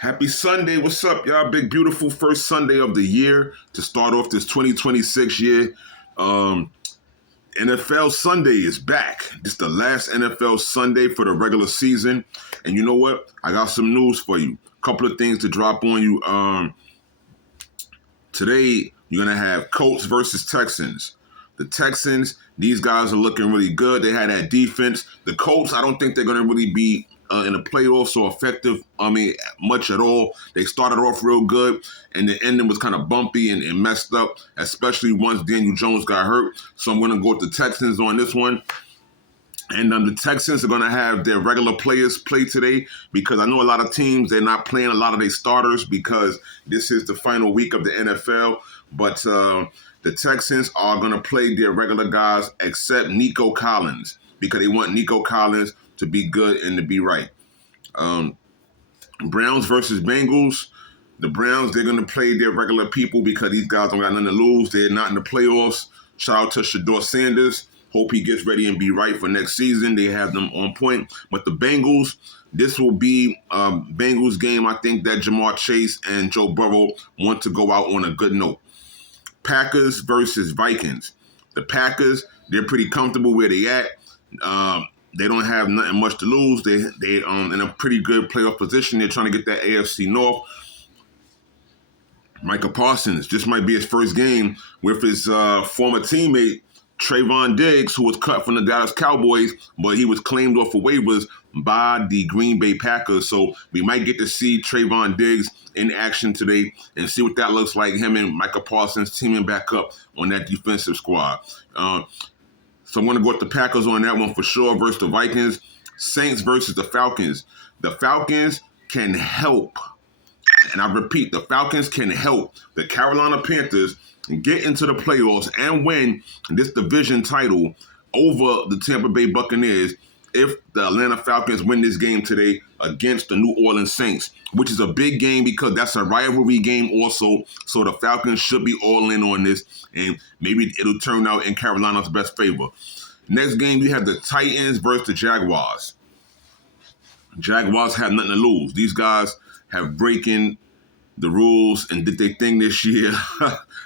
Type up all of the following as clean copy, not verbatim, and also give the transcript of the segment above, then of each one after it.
Happy Sunday. What's up, y'all? Big, beautiful first Sunday of the year to start off this 2026 year. Um, NFL Sunday is back. This is the last NFL Sunday for the regular season. And you know what? I got some news for you. Couple of things to drop on you. Today, you're going to have Colts versus Texans. The Texans, these guys are looking really good. They had that defense. The Colts, I don't think they're going to really be in the playoffs so effective, much at all. They started off real good, and the ending was kind of bumpy and messed up, especially once Daniel Jones got hurt. So I'm going to go with the Texans on this one. And the Texans are going to have their regular players play today because I know a lot of teams, they're not playing a lot of their starters because this is the final week of the NFL. But the Texans are going to play their regular guys except Nico Collins because they want Nico Collins to be good and to be right. Browns versus Bengals. The Browns, they're going to play their regular people because these guys don't got nothing to lose. They're not in the playoffs. Shout out to Shedeur Sanders. Hope he gets ready and be right for next season. They have them on point. But the Bengals, this will be Bengals game. I think that Jamar Chase and Joe Burrow want to go out on a good note. Packers versus Vikings. The Packers, they're pretty comfortable where they at. They don't have nothing much to lose. They in a pretty good playoff position. They're trying to get that AFC North. Micah Parsons, this might be his first game with his former teammate, Trayvon Diggs, who was cut from the Dallas Cowboys, but he was claimed off of waivers by the Green Bay Packers. So we might get to see Trayvon Diggs in action today and see what that looks like, him and Micah Parsons teaming back up on that defensive squad. So I'm going to go with the Packers on that one for sure versus the Vikings. Saints versus the Falcons. The Falcons can help. And I repeat, the Falcons can help the Carolina Panthers get into the playoffs and win this division title over the Tampa Bay Buccaneers if the Atlanta Falcons win this game today against the New Orleans Saints, which is a big game because that's a rivalry game also. So the Falcons should be all in on this, and maybe it'll turn out in Carolina's best favor. Next game, we have the Titans versus the Jaguars. Jaguars have nothing to lose. These guys have breaking the rules and did their thing this year.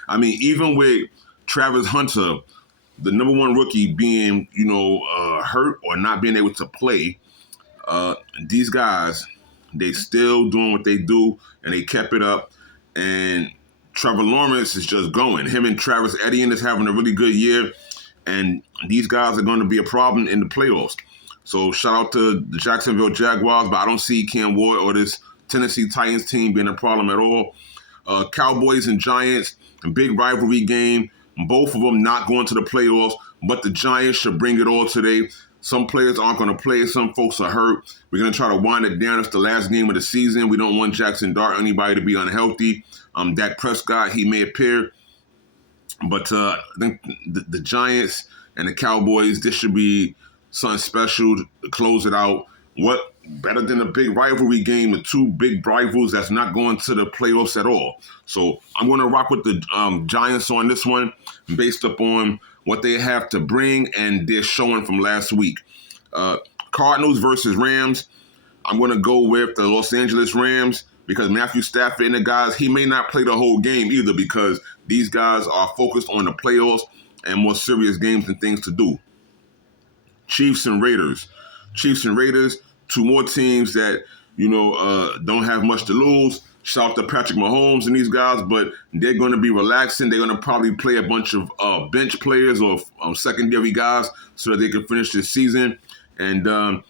I mean, even with Travis Hunter, the number one rookie being, hurt or not being able to play, these guys, they still doing what they do, and they kept it up. And Trevor Lawrence is just going. Him and Travis Etienne is having a really good year, and these guys are going to be a problem in the playoffs. So shout out to the Jacksonville Jaguars, but I don't see Cam Ward or this Tennessee Titans team being a problem at all. Cowboys and Giants, a big rivalry game. Both of them not going to the playoffs, but the Giants should bring it all today. Some players aren't going to play. Some folks are hurt. We're going to try to wind it down. It's the last game of the season. We don't want Jackson Dart or anybody to be unhealthy. Dak Prescott, he may appear. But I think the Giants and the Cowboys, this should be something special to close it out. What better than a big rivalry game with two big rivals that's not going to the playoffs at all? So I'm going to rock with the Giants on this one based upon what they have to bring and their showing from last week. Cardinals versus Rams. I'm going to go with the Los Angeles Rams because Matthew Stafford and the guys, he may not play the whole game either because these guys are focused on the playoffs and more serious games and things to do. Chiefs and Raiders. Chiefs and Raiders, two more teams that, don't have much to lose. Shout out to Patrick Mahomes and these guys, but they're going to be relaxing. They're going to probably play a bunch of bench players or secondary guys so that they can finish this season. And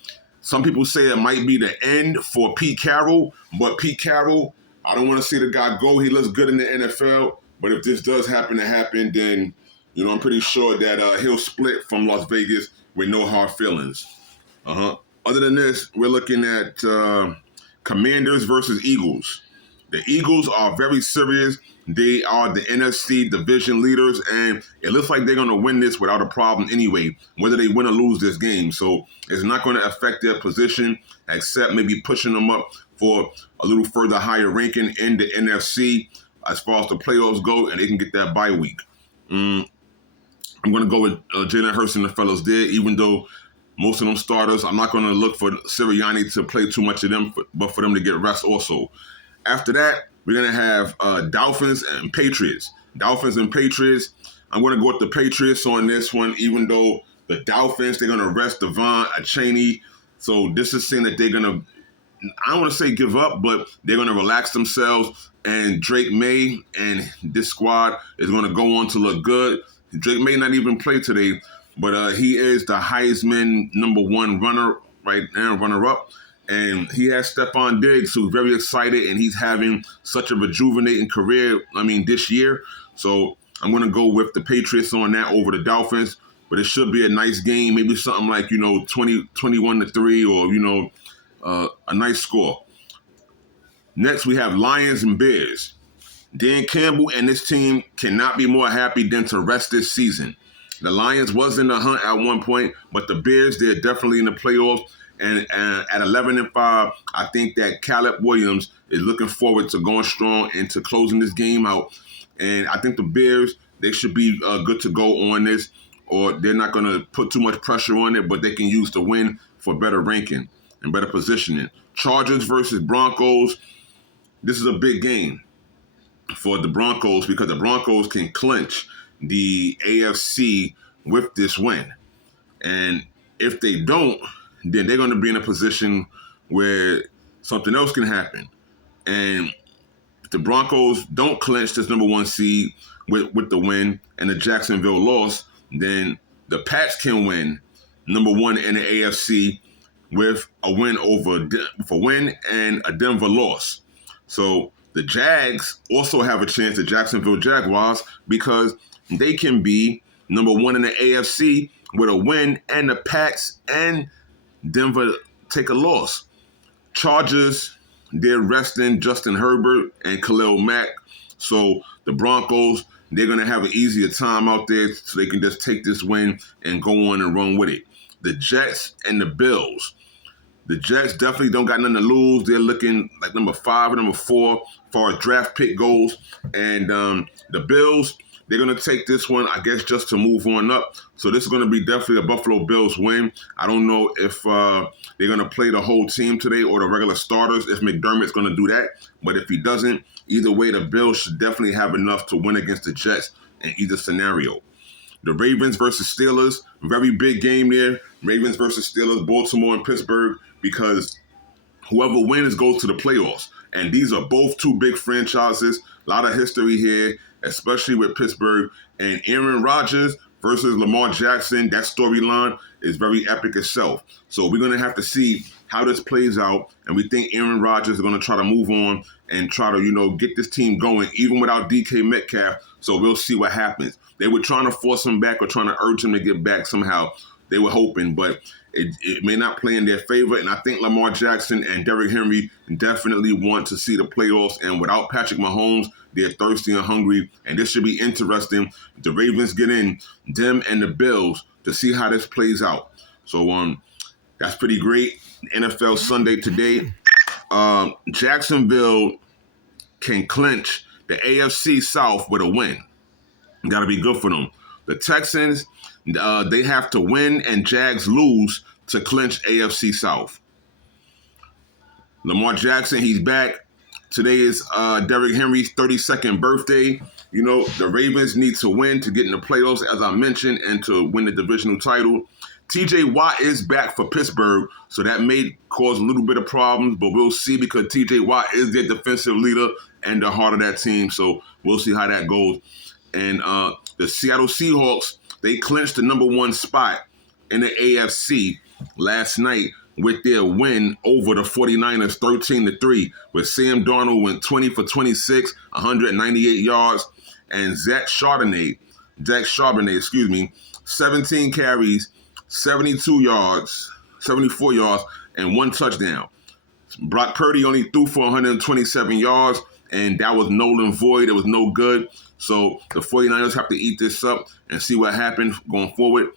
some people say it might be the end for Pete Carroll, but Pete Carroll, I don't want to see the guy go. He looks good in the NFL, but if this does happen to happen, then, I'm pretty sure that he'll split from Las Vegas with no hard feelings. Other than this, we're looking at Commanders versus Eagles. The Eagles are very serious. They are the NFC division leaders, and it looks like they're going to win this without a problem anyway, whether they win or lose this game. So it's not going to affect their position, except maybe pushing them up for a little further higher ranking in the NFC as far as the playoffs go, and they can get that bye week. I'm going to go with Jalen Hurts and the fellas there, even though most of them starters, I'm not going to look for Sirianni to play too much of them, but for them to get rest also. After that, we're going to have Dolphins and Patriots. Dolphins and Patriots. I'm going to go with the Patriots on this one, even though the Dolphins, they're going to rest Devon Achane. So this is saying that they're going to, I don't want to say give up, but they're going to relax themselves. And Drake May and this squad is going to go on to look good. Drake may not even play today, but he is the Heisman #1 runner right now, runner-up. And he has Stephon Diggs, who's very excited, and he's having such a rejuvenating career, this year. So I'm going to go with the Patriots on that over the Dolphins. But it should be a nice game, maybe something like, 21-3 or, a nice score. Next, we have Lions and Bears. Dan Campbell and this team cannot be more happy than to rest this season. The Lions was in the hunt at one point, but the Bears, they're definitely in the playoffs. And at 11-5, I think that Caleb Williams is looking forward to going strong and to closing this game out. And I think the Bears, they should be good to go on this, or they're not going to put too much pressure on it, but they can use the win for better ranking and better positioning. Chargers versus Broncos. This is a big game for the Broncos because the Broncos can clinch the AFC with this win. And if they don't, then they're going to be in a position where something else can happen. And if the Broncos don't clinch this #1 seed with the win and the Jacksonville loss, then the Pats can win #1 in the AFC with a win and a Denver loss. So the Jags also have a chance, the Jacksonville Jaguars, because they can be #1 in the AFC with a win, and the Pats and Denver take a loss. Chargers, they're resting Justin Herbert and Khalil Mack. So the Broncos, they're going to have an easier time out there so they can just take this win and go on and run with it. The Jets and the Bills. The Jets definitely don't got nothing to lose. They're looking like #5 and #4 as far as draft pick goes. And the Bills, they're going to take this one, I guess, just to move on up. So this is going to be definitely a Buffalo Bills win. I don't know if they're going to play the whole team today or the regular starters, if McDermott's going to do that. But if he doesn't, either way, the Bills should definitely have enough to win against the Jets in either scenario. The Ravens versus Steelers, very big game there. Ravens versus Steelers, Baltimore and Pittsburgh, because whoever wins goes to the playoffs. And these are both two big franchises. A lot of history here, especially with Pittsburgh. And Aaron Rodgers versus Lamar Jackson, that storyline is very epic itself. So we're going to have to see how this plays out. And we think Aaron Rodgers is going to try to move on and try to, get this team going, even without DK Metcalf. So we'll see what happens. They were trying to force him back or trying to urge him to get back somehow. They were hoping, but it may not play in their favor. And I think Lamar Jackson and Derrick Henry definitely want to see the playoffs. And without Patrick Mahomes, they're thirsty and hungry. And this should be interesting. The Ravens get in, them and the Bills, to see how this plays out. So that's pretty great. NFL Sunday today. Jacksonville can clinch the AFC South with a win. Got to be good for them. The Texans, they have to win and Jags lose to clinch AFC South. Lamar Jackson, he's back. Today is Derrick Henry's 32nd birthday. The Ravens need to win to get in the playoffs, as I mentioned, and to win the divisional title. TJ Watt is back for Pittsburgh, so that may cause a little bit of problems, but we'll see, because TJ Watt is their defensive leader and the heart of that team, so we'll see how that goes. And the Seattle Seahawks, they clinched the #1 spot in the AFC last night with their win over the 49ers 13-3, where Sam Darnold went 20 for 26, 198 yards, and Zach Charbonnet, 17 carries, 74 yards, and 1 touchdown. Brock Purdy only threw for 127 yards, and that was null and void. It was no good. So the 49ers have to eat this up and see what happens going forward.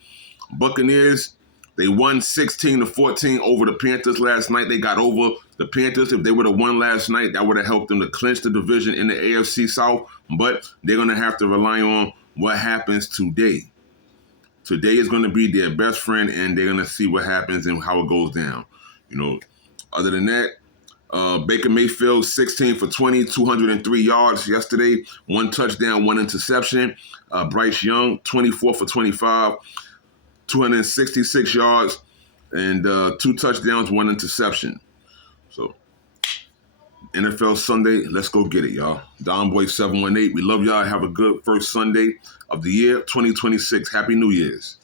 Buccaneers, they won 16-14 over the Panthers last night. They got over the Panthers. If they would have won last night, that would have helped them to clinch the division in the AFC South. But they're going to have to rely on what happens today. Today is going to be their best friend, and they're going to see what happens and how it goes down. Other than that, Baker Mayfield, 16 for 20, 203 yards yesterday, 1 touchdown, 1 interception. Bryce Young, 24 for 25, 266 yards, and 2 touchdowns, 1 interception. So, NFL Sunday, let's go get it, y'all. Don Boy 718, we love y'all. Have a good first Sunday of the year, 2026. Happy New Year's.